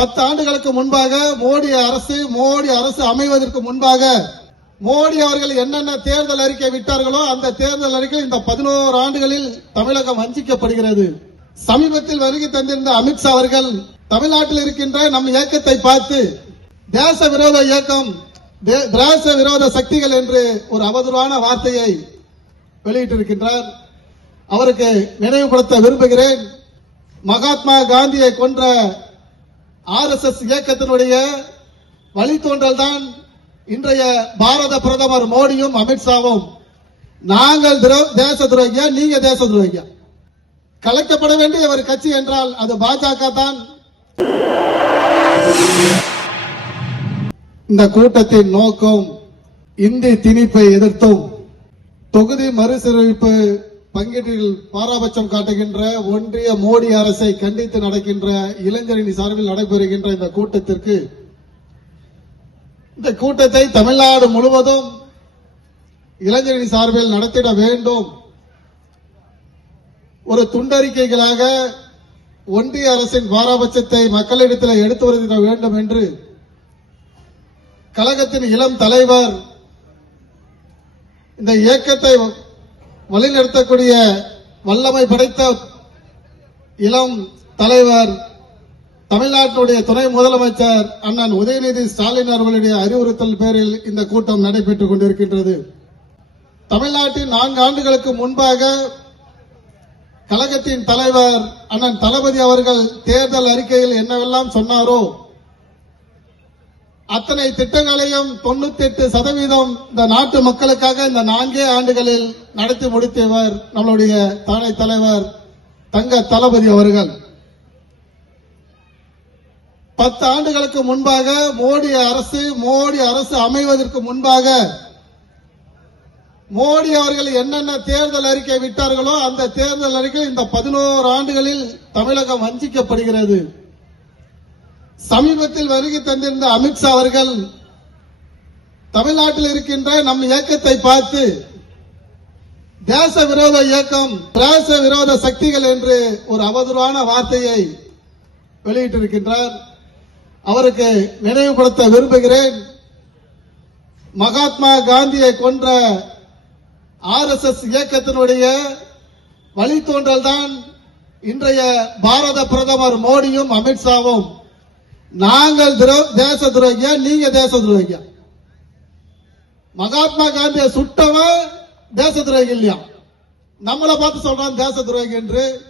பத்து ஆண்டுகளுக்கு முன்பாக மோடி அரசு மோடி அரசு அமைவதற்கு முன்பாக மோடி அவர்கள் என்னென்ன தேர்தல் அறிக்கை விட்டார்களோ அந்த தேர்தல் அறிக்கை இந்த பதினோரு ஆண்டுகளில் தமிழகம் வஞ்சிக்கப்படுகிறது. சமீபத்தில் வருகை தந்திருந்த அமித்ஷா அவர்கள் தமிழ்நாட்டில் இருக்கின்ற நம் இயக்கத்தை பார்த்து தேச விரோத இயக்கம் தேச விரோத சக்திகள் என்று ஒரு அவதூறான வார்த்தையை வெளியிட்டிருக்கின்றார். அவருக்கு நினைவுபடுத்த விரும்புகிறேன். மகாத்மா காந்தியை கொன்ற ஆர் எஸ் எஸ் இயக்கத்தினுடைய வழித்தோன்றல் தான் இன்றைய பாரத பிரதமர் மோடியும் அமித்ஷாவும் நாங்கள் துரோ- தேச துரோகியா நீங்க தேச துரோகியா கலைக்கப்பட வேண்டிய ஒரு கட்சி என்றால் அது பாஜக தான். இந்த கூட்டத்தின் நோக்கம் இந்தி திணிப்பை எதிர்த்தும் தொகுதி மறுசீரமைப்பு பங்கீட்டில் பாராபட்சம் காட்டுகின்ற ஒன்றிய மோடி அரசை கண்டித்து நடக்கின்ற இளைஞரணி சார்பில் நடைபெறுகின்ற இந்த கூட்டத்திற்கு இந்த கூட்டத்தை தமிழ்நாடு முழுவதும் இளைஞரணி சார்பில் நடத்திட வேண்டும். ஒரு துண்டறிக்கைகளாக ஒன்றிய அரசின் பாராபட்சத்தை மக்களிடத்தில் எடுத்து வருகிற வேண்டும் என்று கழகத்தின் இளம் தலைவர் இந்த இயக்கத்தை வழிநடத்தக்கூடிய வல்லமை படைத்த இளம் தலைவர் தமிழ்நாட்டினுடைய துணை முதலமைச்சர் அண்ணன் உதயநிதி ஸ்டாலின் அவர்களுடைய அறிவுறுத்தல் பேரில் இந்த கூட்டம் நடைபெற்றுக் கொண்டிருக்கின்றது. தமிழ்நாட்டின் நான்கு ஆண்டுகளுக்கு முன்பாக கழகத்தின் தலைவர் அண்ணன் தளபதி அவர்கள் தேர்தல் அறிக்கையில் என்னவெல்லாம் சொன்னாரோ அத்தனை திட்டங்களையும் தொண்ணூத்தி எட்டு சதவீதம் இந்த நாட்டு மக்களுக்காக இந்த நான்கே ஆண்டுகளில் நடத்தி முடித்தவர் நம்மளுடைய தானை தலைவர் தங்க தளபதி அவர்கள். பத்து ஆண்டுகளுக்கு முன்பாக மோடி அரசு மோடி அரசு அமைவதற்கு முன்பாக மோடி அவர்கள் என்னென்ன தேர்தல் அறிக்கை விட்டார்களோ அந்த தேர்தல் அறிக்கை இந்த பதினோரு ஆண்டுகளில் தமிழகம் வஞ்சிக்கப்படுகிறது. சமீபத்தில் வருகை தந்திருந்த அமித்ஷா அவர்கள் தமிழ்நாட்டில் இருக்கின்ற நம் இயக்கத்தை பார்த்து தேச விரோத இயக்கம் தேச விரோத சக்திகள் என்று ஒரு அவதூறான வார்த்தையை வெளியிட்டிருக்கின்றார். அவருக்கு நினைவுபடுத்த விரும்புகிறேன். மகாத்மா காந்தியை கொன்ற ஆர்எஸ்எஸ் இயக்கத்தினுடைய வழித்தோன்றல் தான் இன்றைய பாரத பிரதமர் மோடியும் அமித்ஷாவும் நாங்கள் துரோ- தேச துரோகியா? நீங்க தேச துரோகியா? மகாத்மா காந்தியை சுட்டவன் தேச துரோகி இல்லையா? நம்மளை பார்த்து சொல்றான் தேச துரோகி என்று.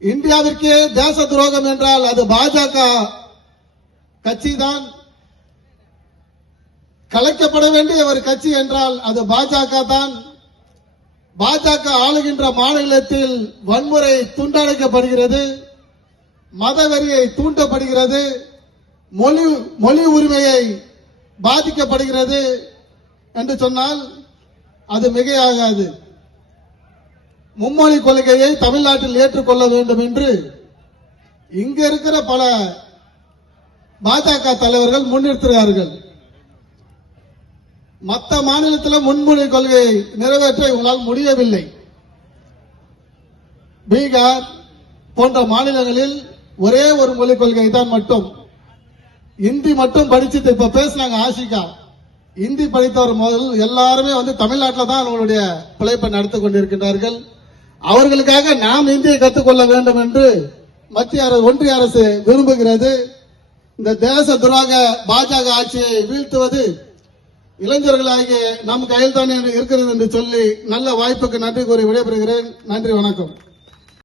இந்தியாவிற்கு தேச துரோகம் என்றால் அது பாஜக கட்சி தான் கலைக்கப்பட வேண்டிய ஒரு கட்சி என்றால் அது பாஜக தான் பாஜக ஆளுகின்ற மாநிலத்தில் வன்முறை துண்டடைக்கப்படுகிறது. மதவெறியை தூண்டப்படுகிறது மொழி மொழி உரிமையை பாதிக்கப்படுகிறது என்று சொன்னால் அது மிகையாகாது. மும்மொழி கொள்கையை தமிழ்நாட்டில் ஏற்றுக்கொள்ள வேண்டும் என்று இங்க இருக்கிற பல பாஜக தலைவர்கள் முன்னிறுத்துகிறார்கள். மற்ற மாநிலத்தில் முன்மொழி கொள்கையை நிறைவேற்ற இவங்களால் முடியவில்லை. பீகார் போன்ற மாநிலங்களில் ஒரே ஒரு மொழிக் கொள்கை தான் மட்டும். இந்தி மட்டும் படிச்சுட்டு இப்ப பேசினாங்க ஆஷிகா. இந்தி படித்தவர் முதல் எல்லாருமே வந்து தமிழ்நாட்டில் தான் அவங்களுடைய பிழைப்பை நடத்தி கொண்டிருக்கின்றார்கள். அவர்களுக்காக நாம் இந்தியை கற்றுக்கொள்ள வேண்டும் என்று மத்திய அரசு ஒன்றிய அரசு விரும்புகிறது. இந்த தேச துரோக பாஜக ஆட்சியை வீழ்த்துவது இளைஞர்களாகிய நம் கையில் தான் இருக்கிறது என்று சொல்லி நல்ல வாய்ப்புக்கு நன்றி கூறி விடைபெறுகிறேன். நன்றி வணக்கம்.